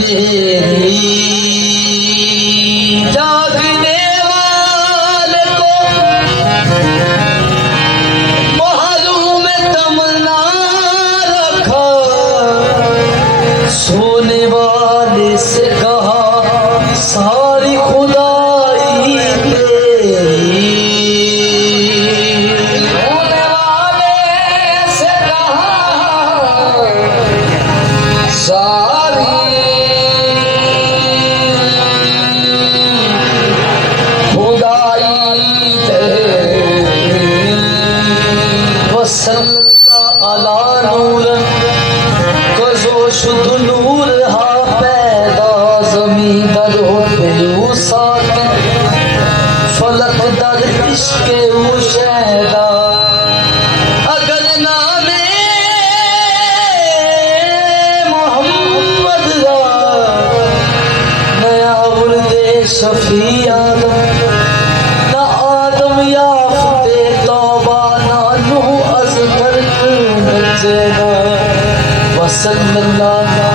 तेरी जागने वाले को महलों में तमन्ना रखा, सोने वाले से कहा सारी खुदाई तेरी। सोने वाले से कहा सारी खुदाई तेरी। वसल्लल्लाहु अला नूरन कज़ो शुद्ध नूर हा पैदा ज़मीं दर हो साकिन फलक दर इश्क़े मुशैदा। अगर नामे मोहम्मद रा नया उर्दे शफी आदम ना आदम याफ्ते तौबा ना नूह अज़कर नजेगा। वसल्लल्लाहु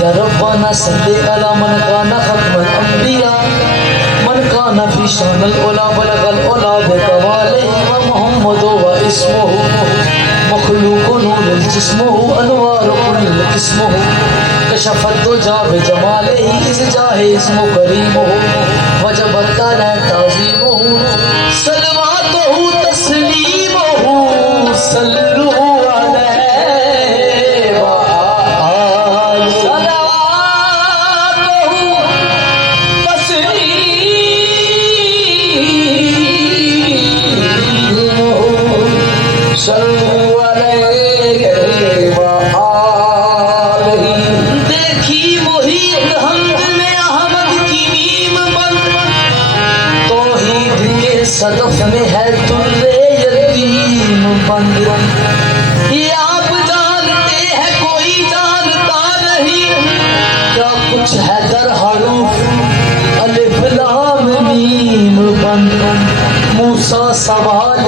या रब्बना सल्ली अला मन काना खत्मल अंबिया मन काना फी शानिल उला बलगल उला बिकमालिही व मुहम्मद व इस्मुहु मखलूकुन नूरुल जिस्मुहु अनवारु कुल्ल किस्मुहु कशफत दुजा बिजमालिही इज़ जाहे इस्मु करीमुहु वजबत अला ताज़ीमुहु सलवातुहु तस्लीमुहु सल्लु अलैहि व आलिहि सलवातुहु तस्लीमुहु सल्लु अलैहि व आलिहि। देखी मुहीत हमद में अहमद की मीम बंद, तौहीद के सदफ में है तुर्रे यतीम बंद। ये आप जानते हैं कोई जानता नहीं, क्या कुछ है दर हरूफ अलिफ लाम मीम बंद। मूसा सवाल